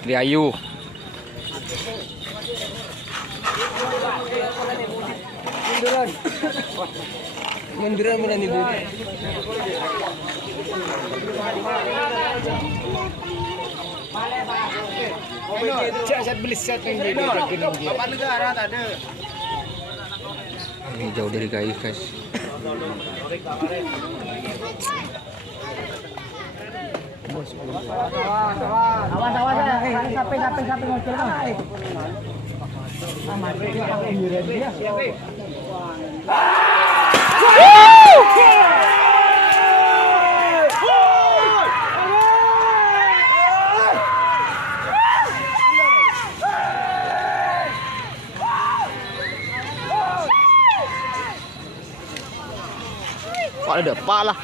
Triayu. Munduran mo na ni Bu. Cak beli set yang dia. Apa negara tak ada. Ini jauh dari guys. Awas sampai muncul bang. Pak ada pak lah.